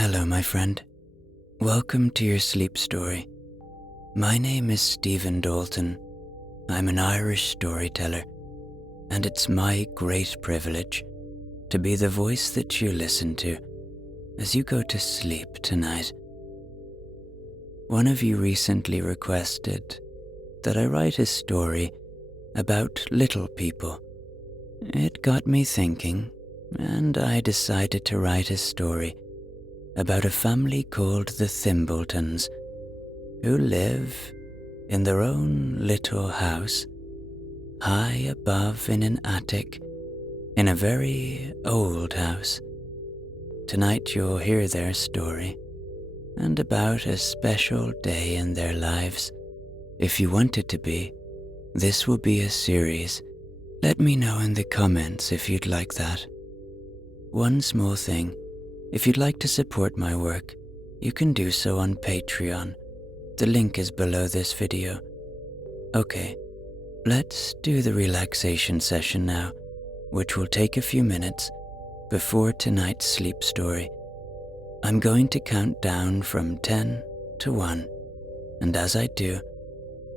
Hello, my friend. Welcome to your sleep story. My name is Stephen Dalton. I'm an Irish storyteller, and it's my great privilege to be the voice that you listen to as you go to sleep tonight. One of you recently requested that I write a story about little people. It got me thinking, and I decided to write a story about a family called the Thimbletons, who live in their own little house, high above in an attic, in a very old house. Tonight you'll hear their story, and about a special day in their lives. If you want it to be, this will be a series. Let me know in the comments if you'd like that. One small thing. If you'd like to support my work, you can do so on Patreon. The link is below this video. Okay, let's do the relaxation session now, which will take a few minutes before tonight's sleep story. I'm going to count down from 10 to 1, and as I do,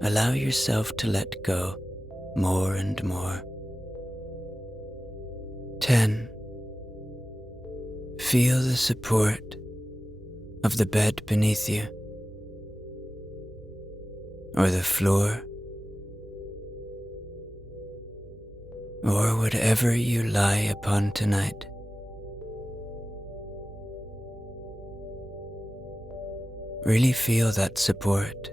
allow yourself to let go more and more. 10. Feel the support of the bed beneath you, or the floor, or whatever you lie upon tonight. Really feel that support.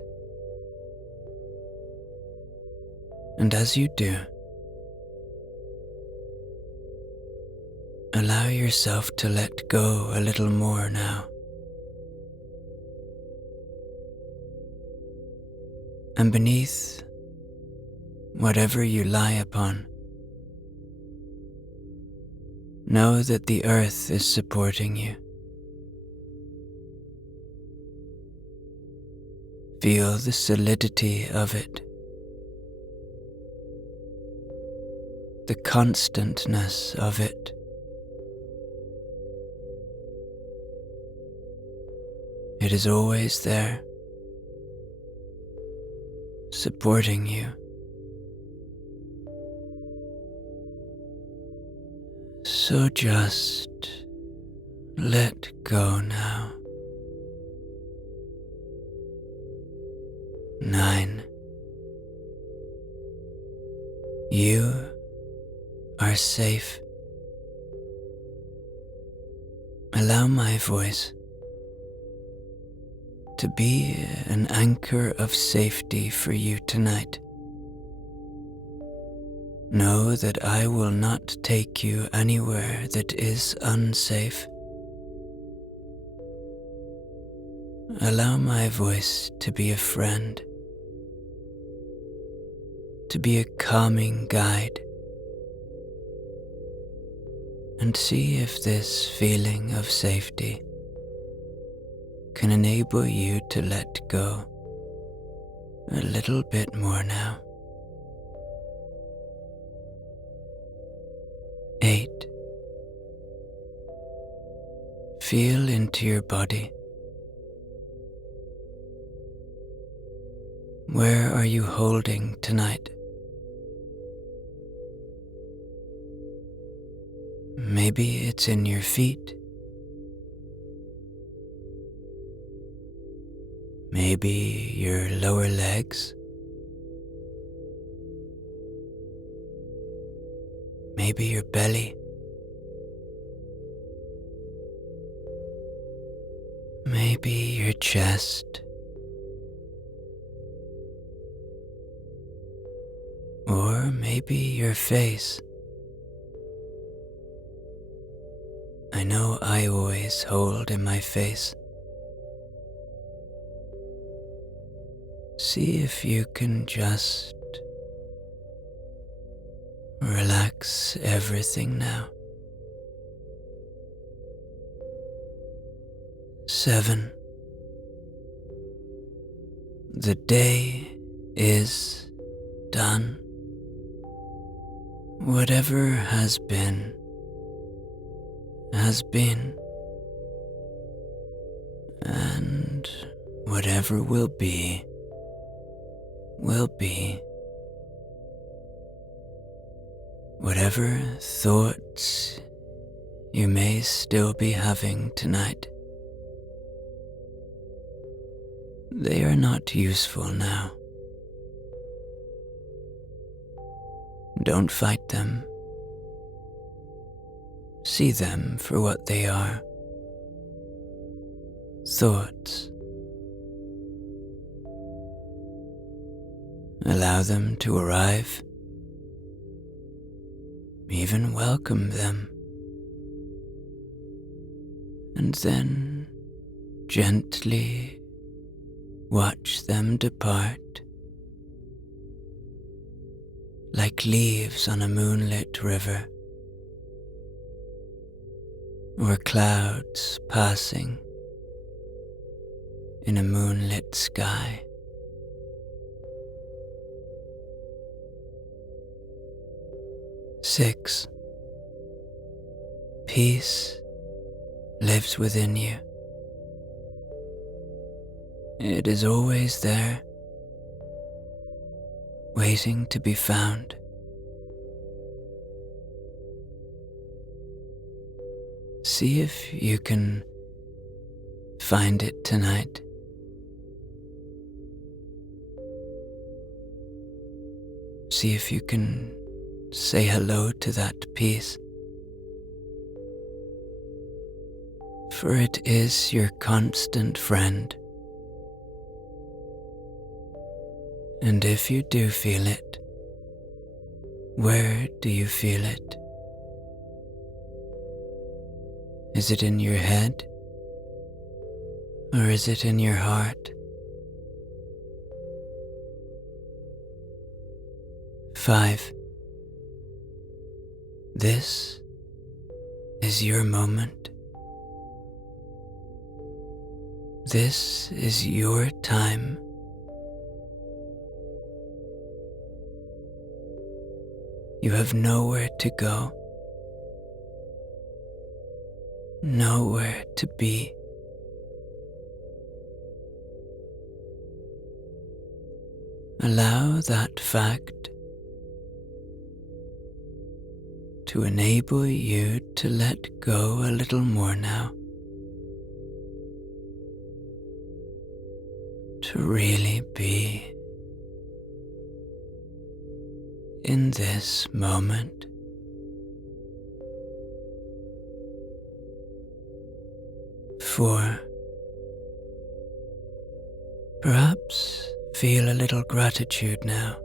And as you do, allow yourself to let go a little more now. And beneath whatever you lie upon, know that the earth is supporting you. Feel the solidity of it, the constantness of it. It is always there, supporting you. So just let go now. 9. You are safe. Allow my voice to be an anchor of safety for you tonight. Know that I will not take you anywhere that is unsafe. Allow my voice to be a friend, to be a calming guide, and see if this feeling of safety can enable you to let go a little bit more now. 8. Feel into your body. Where are you holding tonight? Maybe it's in your feet. Maybe your lower legs. Maybe your belly. Maybe your chest. Or maybe your face. I know I always hold in my face. See if you can just relax everything now. 7. The day is done. Whatever has been, whatever will be, will be. Whatever thoughts you may still be having tonight, they are not useful now. Don't fight them. See them for what they are. Thoughts. Allow them to arrive. Even welcome them. And then gently watch them depart, like leaves on a moonlit river, or clouds passing in a moonlit sky. Six, peace lives within you. It is always there, waiting to be found. See if you can find it tonight. See if you can say hello to that peace. For it is your constant friend. And if you do feel it, where do you feel it? Is it in your head? Or is it in your heart? 5. This is your moment. This is your time. You have nowhere to go, nowhere to be. Allow that fact to enable you to let go a little more now, to really be in this moment. For perhaps feel a little gratitude now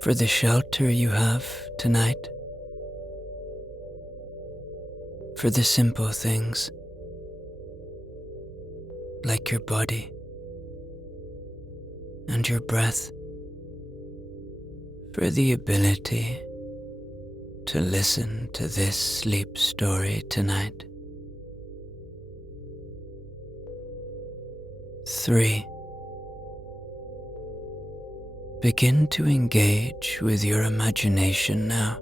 for the shelter you have tonight, for the simple things like your body and your breath, for the ability to listen to this sleep story tonight. 3. Begin to engage with your imagination now.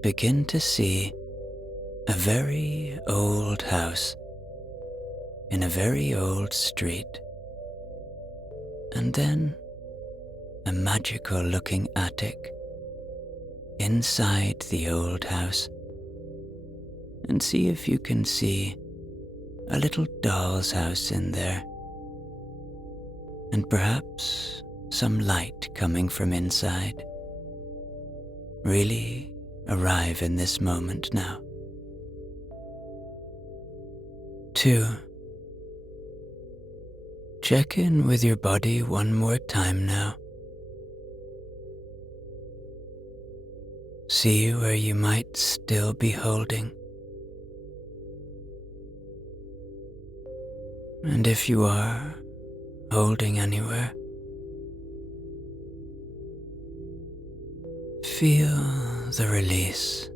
Begin to see a very old house in a very old street, and then a magical looking attic inside the old house, and see if you can see a little doll's house in there, and perhaps some light coming from inside. Really arrive in this moment now. 2. Check in with your body one more time now. See where you might still be holding. And if you are holding anywhere, feel the release.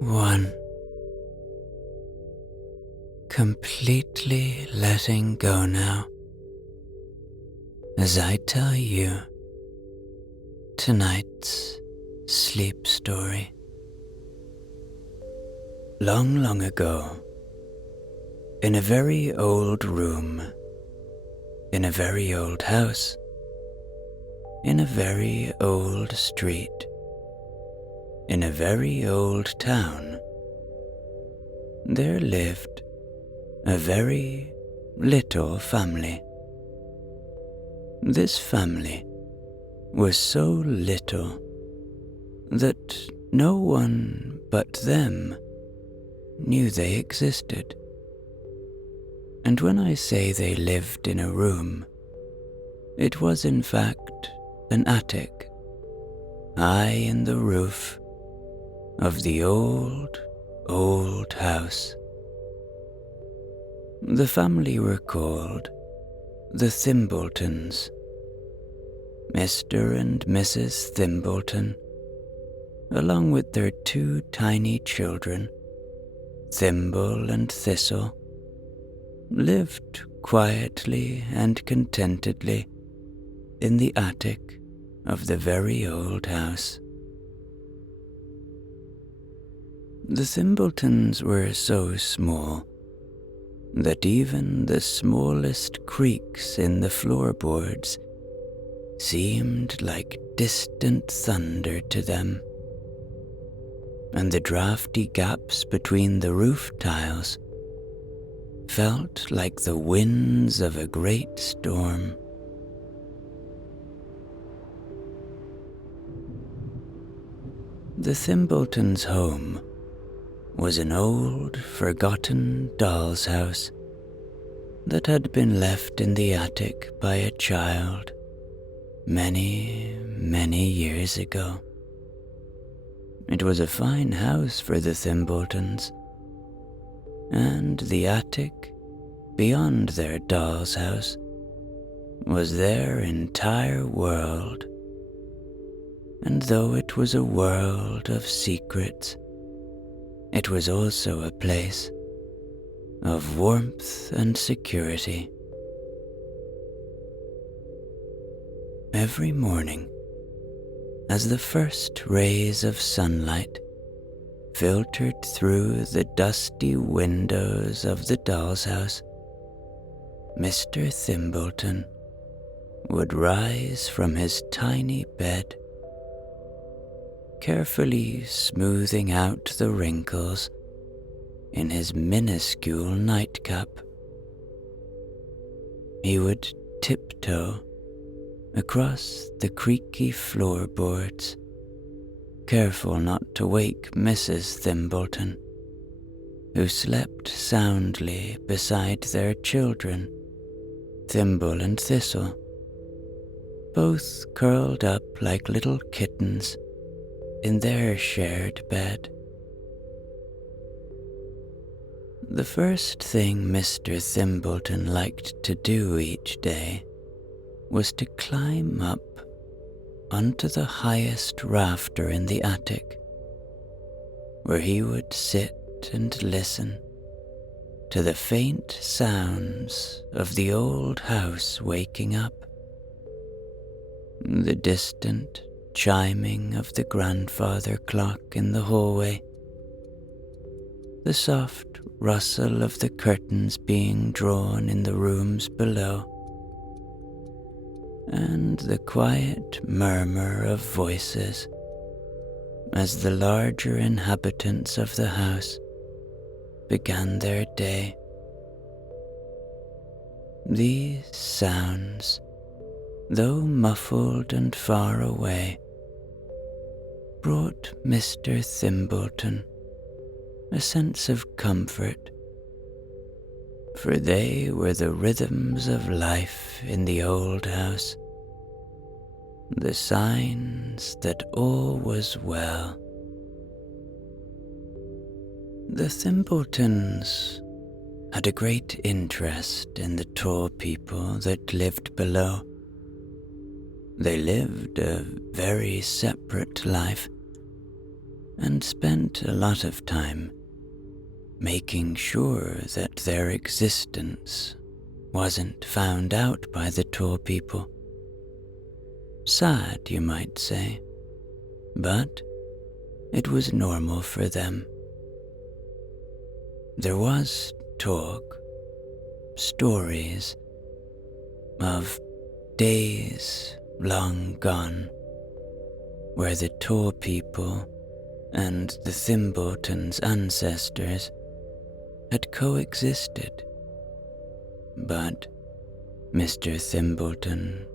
1. Completely letting go now as I tell you tonight's sleep story. Long, long ago, in a very old room, in a very old house, in a very old street, in a very old town, there lived a very little family. This family was so little that no one but them knew they existed. And when I say they lived in a room, it was in fact an attic, high in the roof of the old, old house. The family were called the Thimbletons. Mr. and Mrs. Thimbleton, along with their two tiny children, Thimble and Thistle, lived quietly and contentedly in the attic of the very old house. The Thimbletons were so small that even the smallest creaks in the floorboards seemed like distant thunder to them, and the drafty gaps between the roof tiles felt like the winds of a great storm. The Thimbletons' home was an old, forgotten doll's house that had been left in the attic by a child many, many years ago. It was a fine house for the Thimbletons, and the attic beyond their doll's house was their entire world. And though it was a world of secrets, it was also a place of warmth and security. Every morning, as the first rays of sunlight filtered through the dusty windows of the doll's house, Mr. Thimbleton would rise from his tiny bed, carefully smoothing out the wrinkles in his minuscule nightcap. He would tiptoe across the creaky floorboards, careful not to wake Mrs. Thimbleton, who slept soundly beside their children, Thimble and Thistle, both curled up like little kittens in their shared bed. The first thing Mr. Thimbleton liked to do each day was to climb up onto the highest rafter in the attic, where he would sit and listen to the faint sounds of the old house waking up, the distant chiming of the grandfather clock in the hallway, the soft rustle of the curtains being drawn in the rooms below, and the quiet murmur of voices as the larger inhabitants of the house began their day. These sounds, though muffled and far away, brought Mr. Thimbleton a sense of comfort, for they were the rhythms of life in the old house, the signs that all was well. The Thimbletons had a great interest in the tall people that lived below. They lived a very separate life and spent a lot of time making sure that their existence wasn't found out by the tall people. Sad, you might say, but it was normal for them. There was talk, stories of days long gone where the tall people and the Thimbletons' ancestors had coexisted. But Mr. Thimbleton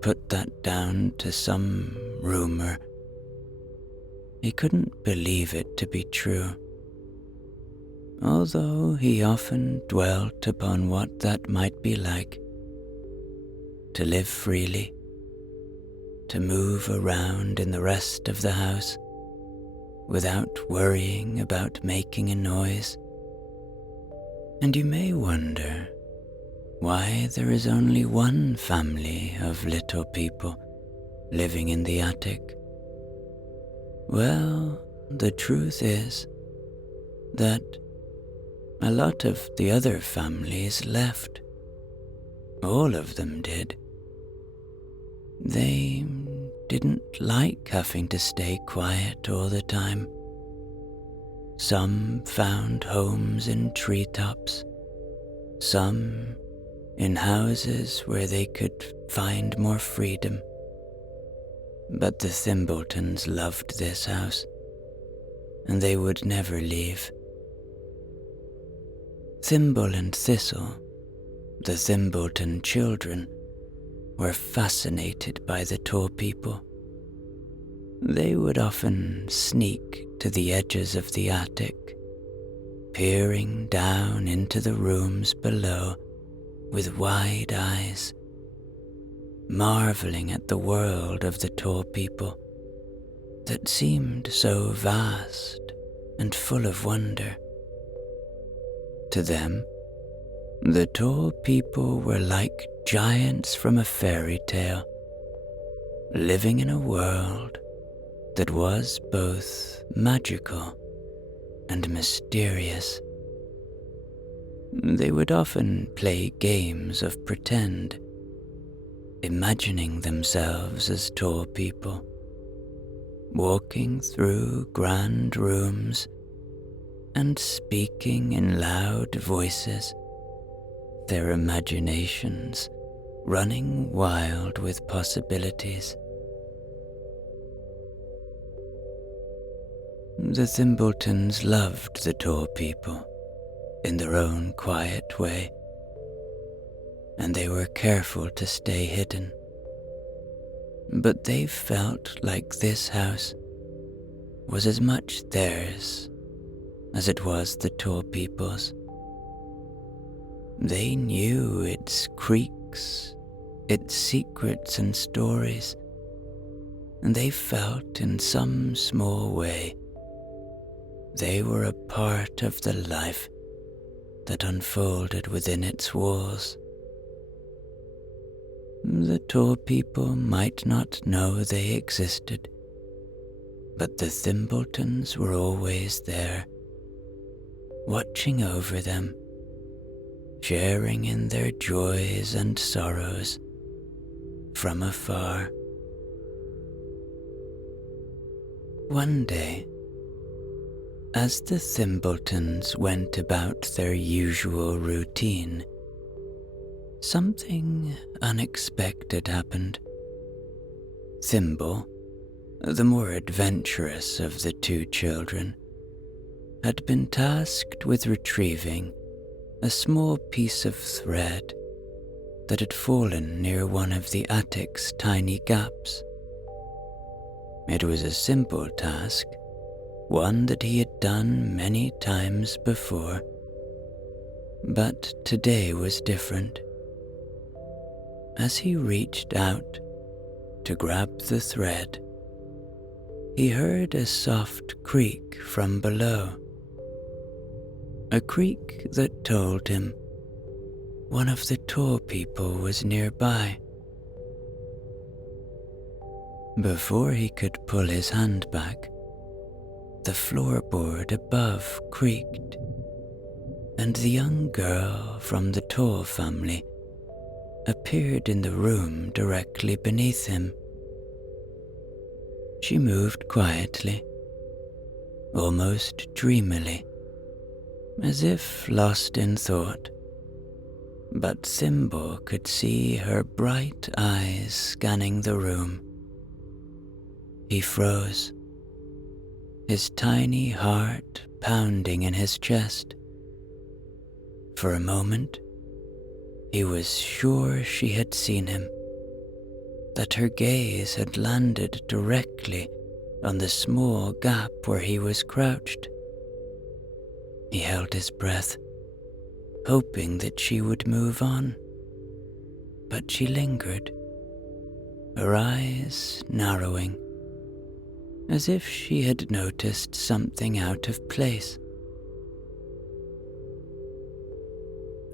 put that down to some rumor. He couldn't believe it to be true, although he often dwelt upon what that might be like, to live freely, to move around in the rest of the house without worrying about making a noise. And you may wonder why there is only one family of little people living in the attic. Well, the truth is that a lot of the other families left. All of them did. They didn't like having to stay quiet all the time. Some found homes in treetops, some in houses where they could find more freedom. But the Thimbletons loved this house, and they would never leave. Thimble and Thistle, the Thimbleton children, were fascinated by the tall people. They would often sneak to the edges of the attic, peering down into the rooms below with wide eyes, marveling at the world of the tall people that seemed so vast and full of wonder. To them, the tall people were like giants from a fairy tale, living in a world that was both magical and mysterious. They would often play games of pretend, imagining themselves as tall people, walking through grand rooms and speaking in loud voices, their imaginations running wild with possibilities. The Thimbletons loved the tall people in their own quiet way, and they were careful to stay hidden. But they felt like this house was as much theirs as it was the tall people's. They knew its creaks, its secrets and stories, and they felt in some small way they were a part of the life that unfolded within its walls. The tall people might not know they existed, but the Thimbletons were always there, watching over them, sharing in their joys and sorrows from afar. One day, as the Thimbletons went about their usual routine, something unexpected happened. Thimble, the more adventurous of the two children, had been tasked with retrieving a small piece of thread that had fallen near one of the attic's tiny gaps. It was a simple task, one that he had done many times before, but today was different. As he reached out to grab the thread, he heard a soft creak from below, a creak that told him one of the tall people was nearby. Before he could pull his hand back, the floorboard above creaked, and the young girl from the tall family appeared in the room directly beneath him. She moved quietly, almost dreamily, as if lost in thought, but Thimble could see her bright eyes scanning the room. He froze, his tiny heart pounding in his chest. For a moment, he was sure she had seen him, that her gaze had landed directly on the small gap where he was crouched. He held his breath, hoping that she would move on, but she lingered, her eyes narrowing, as if she had noticed something out of place.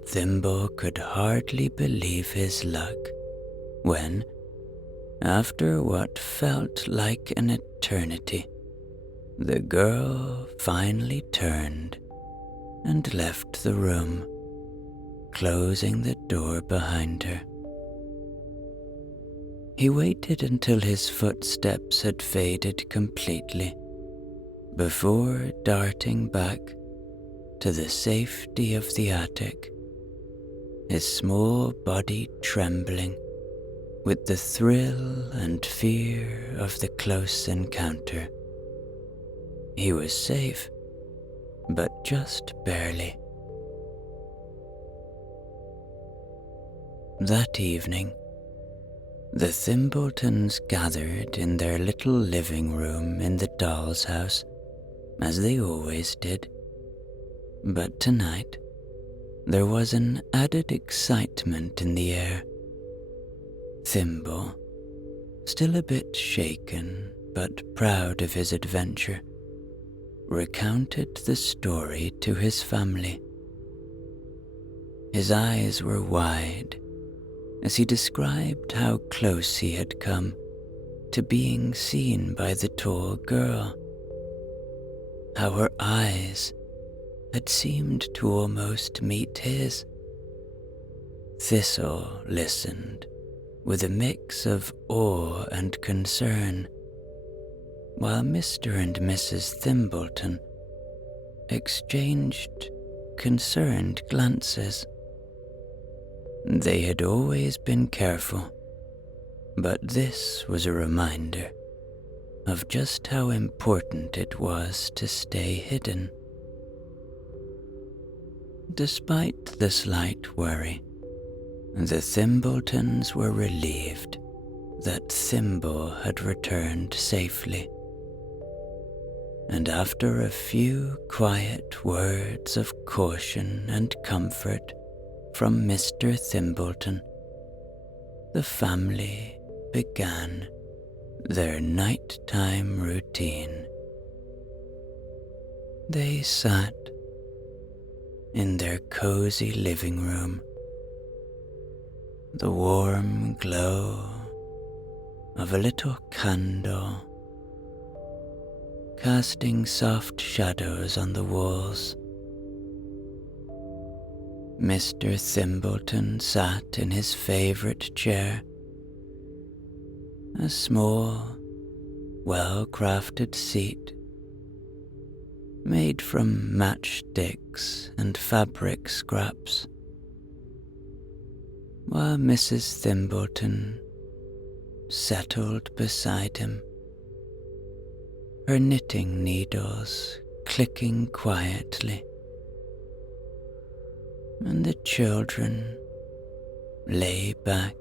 Thimble could hardly believe his luck when, after what felt like an eternity, the girl finally turned and left the room, closing the door behind her. He waited until his footsteps had faded completely before darting back to the safety of the attic, his small body trembling with the thrill and fear of the close encounter. He was safe, but just barely. That evening, the Thimbletons gathered in their little living room in the doll's house, as they always did. But tonight, there was an added excitement in the air. Thimble, still a bit shaken but proud of his adventure, recounted the story to his family. His eyes were wide as he described how close he had come to being seen by the tall girl, how her eyes had seemed to almost meet his. Thistle listened with a mix of awe and concern, while Mr. and Mrs. Thimbleton exchanged concerned glances. They had always been careful, but this was a reminder of just how important it was to stay hidden. Despite the slight worry, the Thimbletons were relieved that Thimble had returned safely, and after a few quiet words of caution and comfort from Mr. Thimbleton, the family began their nighttime routine. They sat in their cozy living room, the warm glow of a little candle casting soft shadows on the walls. Mr. Thimbleton sat in his favorite chair, a small, well-crafted seat made from matchsticks and fabric scraps, while Mrs. Thimbleton settled beside him, her knitting needles clicking quietly, and the children lay back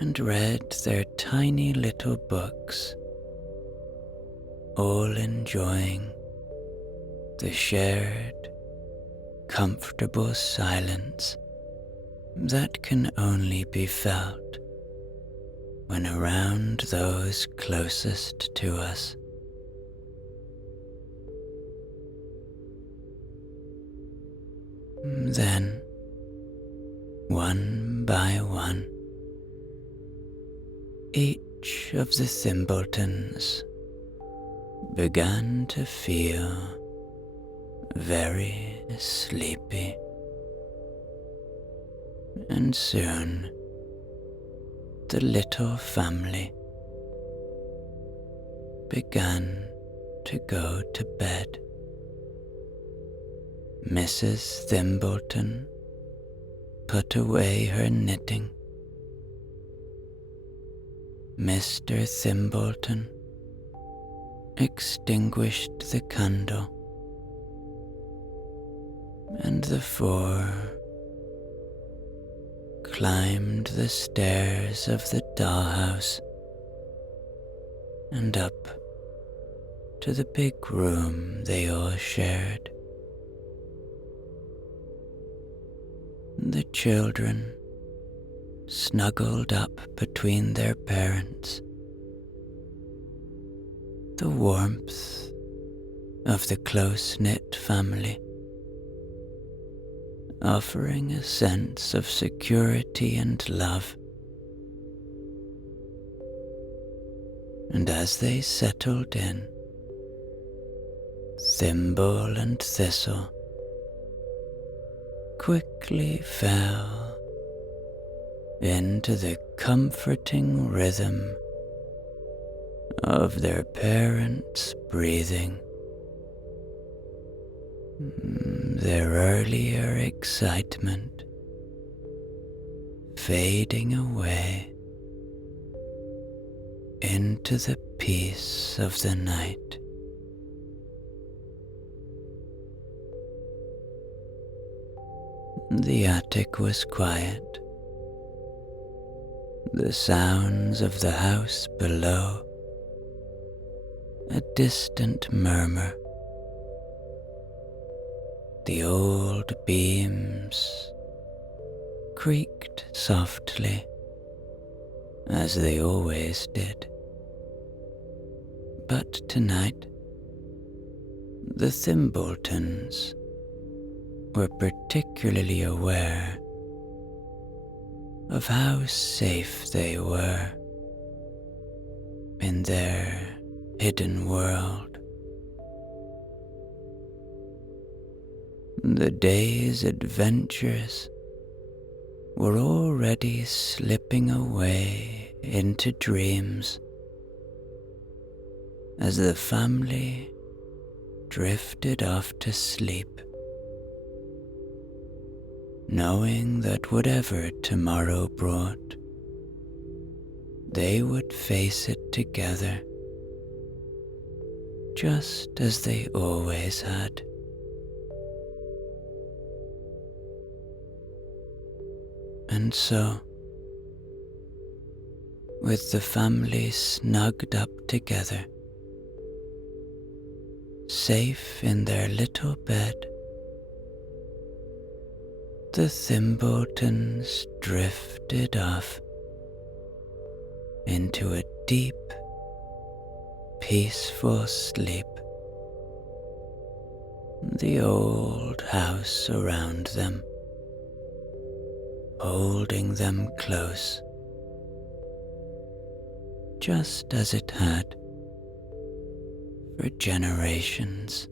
and read their tiny little books, all enjoying the shared, comfortable silence that can only be felt when around those closest to us. Then, one by one, each of the Thimbletons began to feel very sleepy, and soon the little family began to go to bed. Mrs. Thimbleton put away her knitting. Mr. Thimbleton extinguished the candle, and the four climbed the stairs of the dollhouse and up to the big room they all shared. The children snuggled up between their parents. The warmth of the close-knit family, offering a sense of security and love. And as they settled in, Thimble and Thistle quickly fell into the comforting rhythm of their parents' breathing. Their earlier excitement fading away into the peace of the night. The attic was quiet. The sounds of the house below, a distant murmur. The old beams creaked softly, as they always did. But tonight, the Thimbletons were particularly aware of how safe they were in their hidden world. The day's adventures were already slipping away into dreams as the family drifted off to sleep, knowing that whatever tomorrow brought, they would face it together, just as they always had. And so, with the family snugged up together, safe in their little bed, the Thimbletons drifted off into a deep, peaceful sleep. The old house around them, holding them close, just as it had for generations.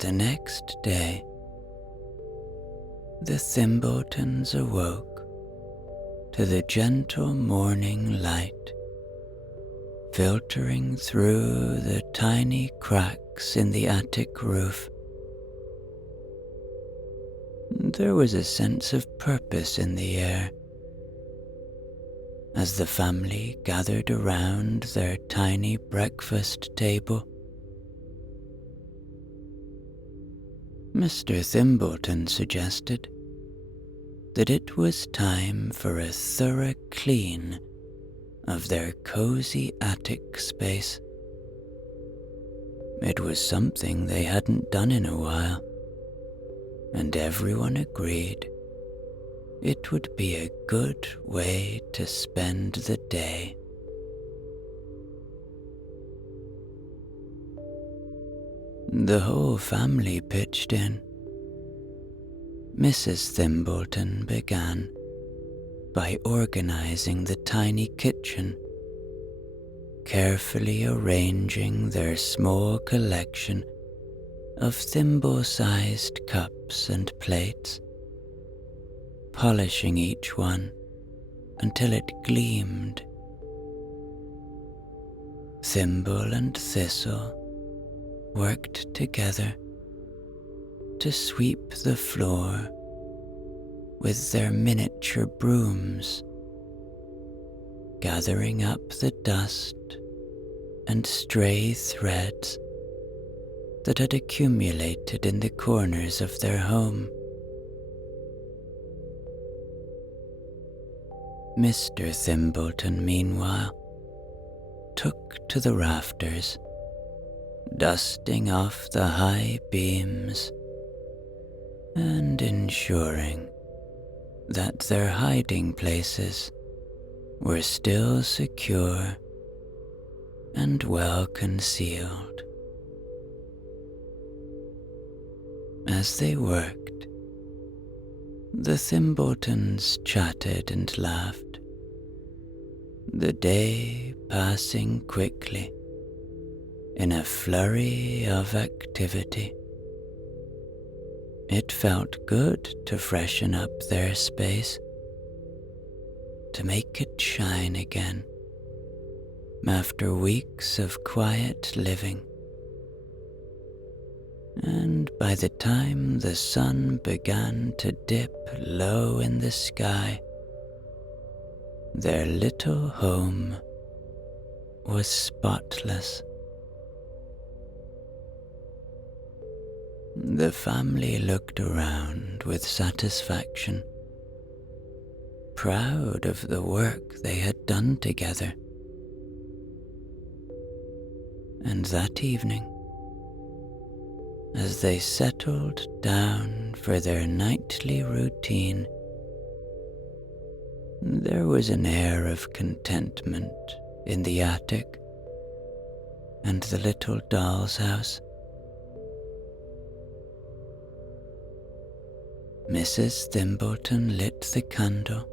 The next day, the Thimbletons awoke to the gentle morning light filtering through the tiny cracks in the attic roof. There was a sense of purpose in the air as the family gathered around their tiny breakfast table. Mr. Thimbleton suggested that it was time for a thorough clean of their cozy attic space. It was something they hadn't done in a while, and everyone agreed it would be a good way to spend the day. The whole family pitched in. Mrs. Thimbleton began by organizing the tiny kitchen, carefully arranging their small collection of thimble-sized cups and plates, polishing each one until it gleamed. Thimble and Thistle worked together to sweep the floor with their miniature brooms, gathering up the dust and stray threads that had accumulated in the corners of their home. Mr. Thimbleton, meanwhile, took to the rafters, dusting off the high beams and ensuring that their hiding places were still secure and well concealed. As they worked, the Thimbletons chatted and laughed, the day passing quickly in a flurry of activity. It felt good to freshen up their space, to make it shine again after weeks of quiet living. And by the time the sun began to dip low in the sky, their little home was spotless. The family looked around with satisfaction, proud of the work they had done together. And that evening, as they settled down for their nightly routine, there was an air of contentment in the attic and the little doll's house. Mrs. Thimbleton lit the candle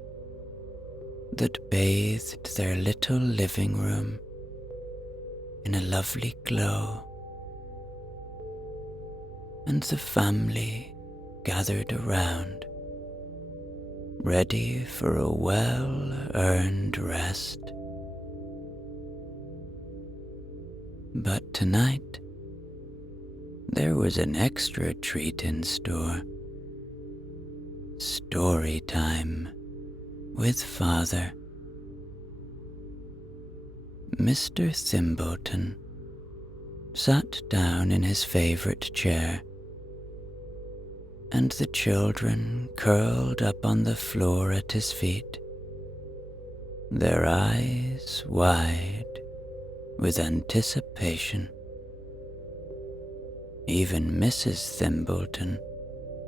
that bathed their little living room in a lovely glow, and the family gathered around, ready for a well-earned rest. But tonight, there was an extra treat in store. Story time with Father. Mr. Thimbleton sat down in his favorite chair, and the children curled up on the floor at his feet, their eyes wide with anticipation. Even Mrs. Thimbleton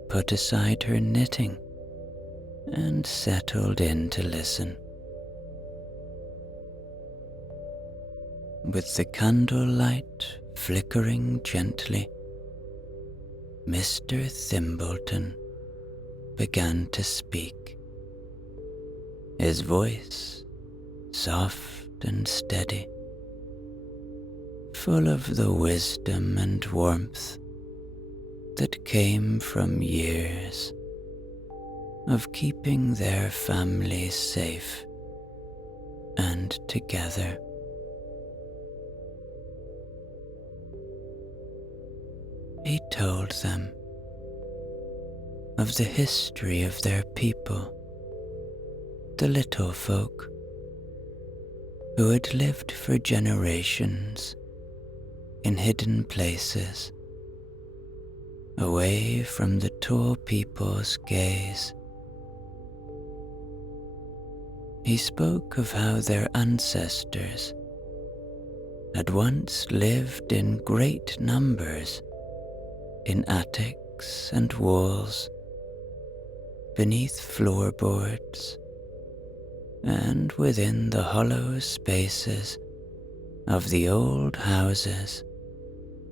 put aside her knitting and settled in to listen. With the candlelight flickering gently, Mr. Thimbleton began to speak, his voice soft and steady, full of the wisdom and warmth that came from years of keeping their family safe and together. He told them of the history of their people, the little folk who had lived for generations in hidden places, away from the tall people's gaze. He spoke of how their ancestors had once lived in great numbers in attics and walls, beneath floorboards, and within the hollow spaces of the old houses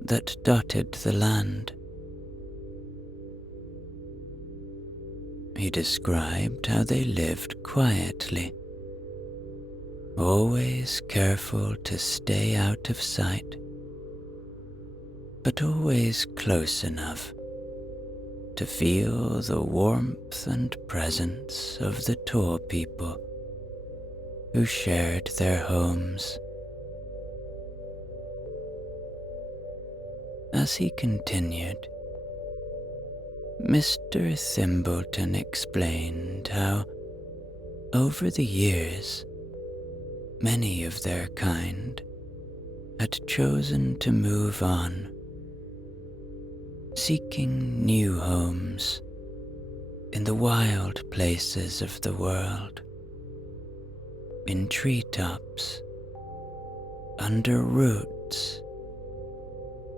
that dotted the land. He described how they lived quietly, always careful to stay out of sight, but always close enough to feel the warmth and presence of the tall people who shared their homes. As he continued, Mr. Thimbleton explained how, over the years, many of their kind had chosen to move on, seeking new homes in the wild places of the world, in treetops, under roots,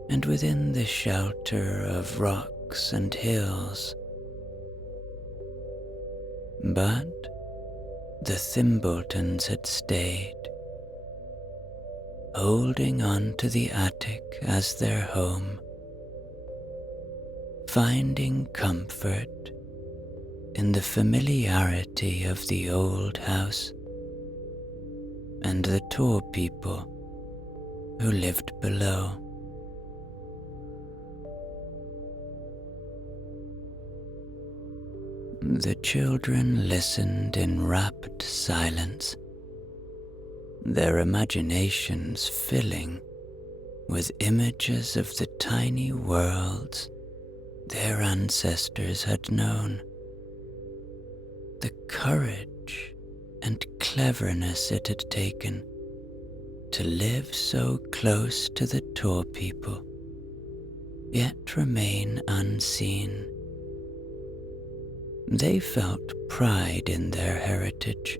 and within the shelter of rocks and hills. But the Thimbletons had stayed, holding on to the attic as their home, finding comfort in the familiarity of the old house and the tall people who lived below. The children listened in rapt silence, their imaginations filling with images of the tiny worlds their ancestors had known. The courage and cleverness it had taken to live so close to the tall people, yet remain unseen. They felt pride in their heritage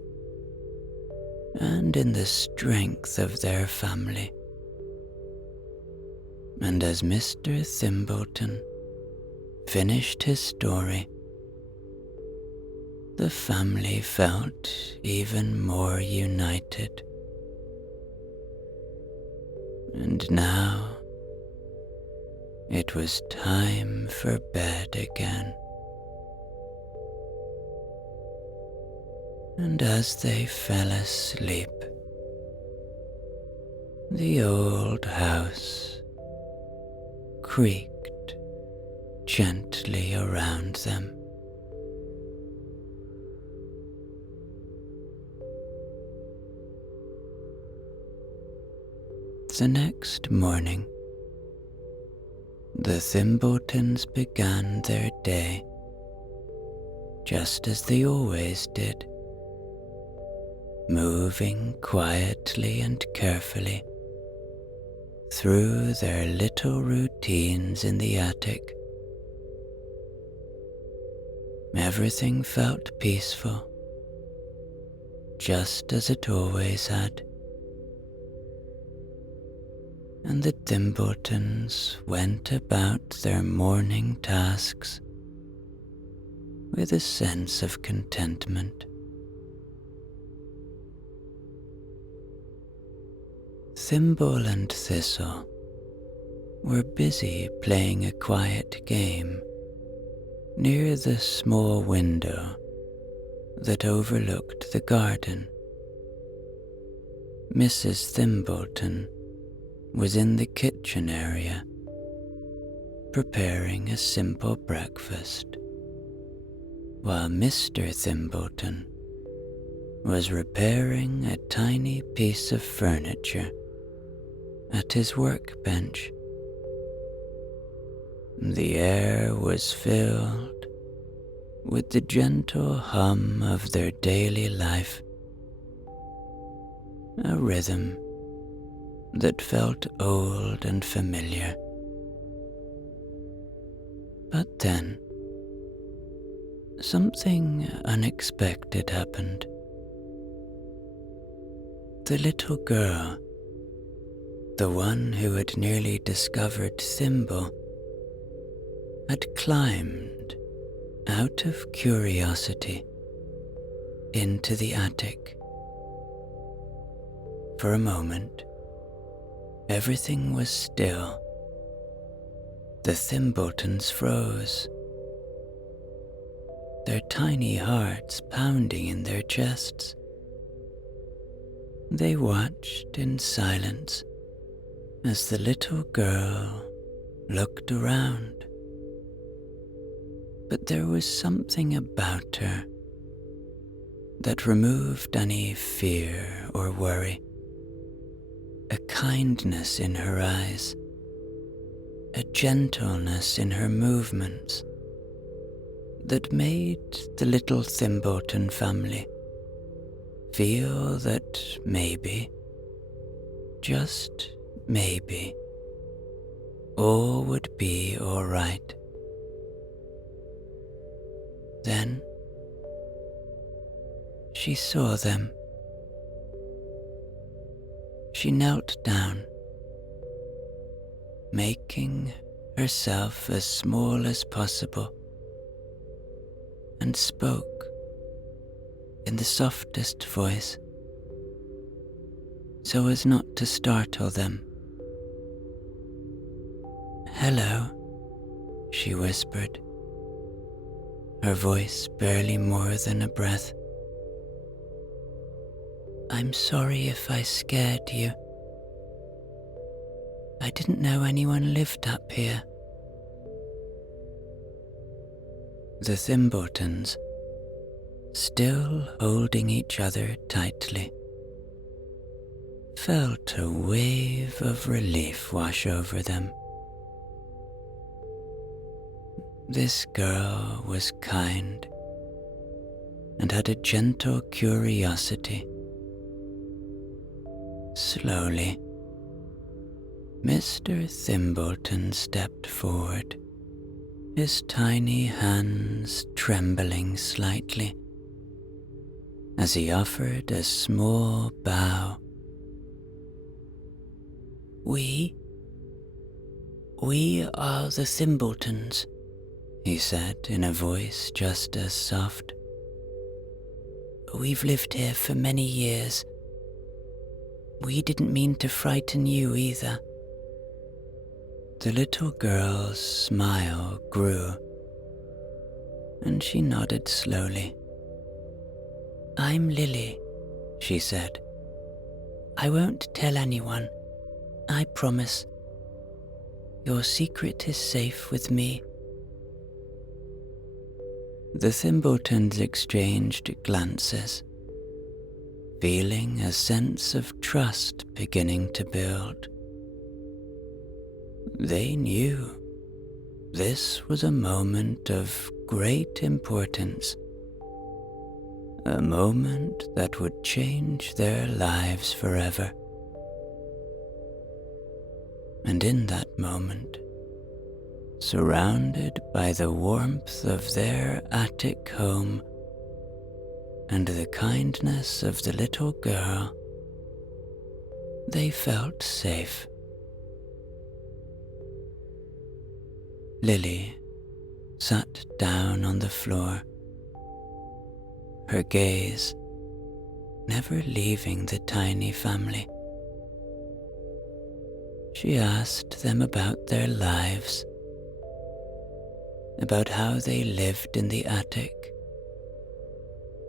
and in the strength of their family. And as Mr. Thimbleton finished his story, the family felt even more united. And now it was time for bed again. And as they fell asleep, the old house creaked gently around them. The next morning, the Thimbletons began their day just as they always did, moving quietly and carefully through their little routines in the attic. Everything felt peaceful, just as it always had. And the Thimbletons went about their morning tasks with a sense of contentment. Thimble and Thistle were busy playing a quiet game near the small window that overlooked the garden. Mrs. Thimbleton was in the kitchen area, preparing a simple breakfast, while Mr. Thimbleton was repairing a tiny piece of furniture at his workbench. The air was filled with the gentle hum of their daily life, a rhythm that felt old and familiar. But then, something unexpected happened. The little girl, the one who had nearly discovered Thimble, had climbed out of curiosity into the attic. For a moment, everything was still. The Thimbletons froze, their tiny hearts pounding in their chests. They watched in silence as the little girl looked around. But there was something about her that removed any fear or worry, a kindness in her eyes, a gentleness in her movements that made the little Thimbleton family feel that maybe, just maybe, all would be all right. Then she saw them. She knelt down, making herself as small as possible, and spoke in the softest voice, so as not to startle them. "Hello," she whispered, her voice barely more than a breath. "I'm sorry if I scared you. I didn't know anyone lived up here." The Thimbletons, still holding each other tightly, felt a wave of relief wash over them. This girl was kind and had a gentle curiosity. Slowly, Mr. Thimbleton stepped forward, his tiny hands trembling slightly as he offered a small bow. We are the Thimbletons," he said in a voice just as soft. "We've lived here for many years. We didn't mean to frighten you either." The little girl's smile grew, and she nodded slowly. "I'm Lily," she said. "I won't tell anyone, I promise. Your secret is safe with me." The Thimbletons exchanged glances, feeling a sense of trust beginning to build. They knew this was a moment of great importance, a moment that would change their lives forever. And in that moment, surrounded by the warmth of their attic home and the kindness of the little girl, they felt safe. Lily sat down on the floor, her gaze never leaving the tiny family. She asked them about their lives, about how they lived in the attic,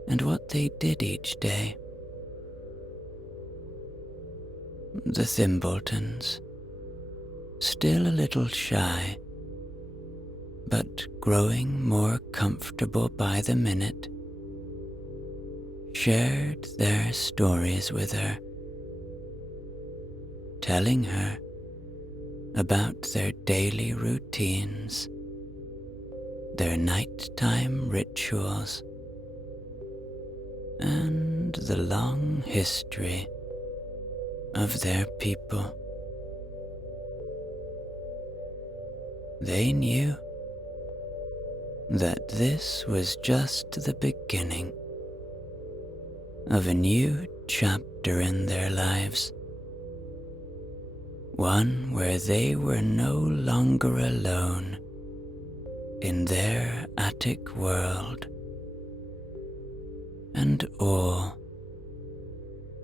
and what they did each day. The Thimbletons, still a little shy, but growing more comfortable by the minute, shared their stories with her, telling her about their daily routines, their nighttime rituals, and the long history of their people. They knew that this was just the beginning of a new chapter in their lives, one where they were no longer alone in their attic world, and all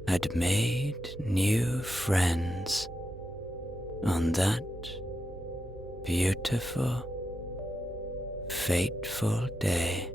had made new friends on that beautiful, fateful day.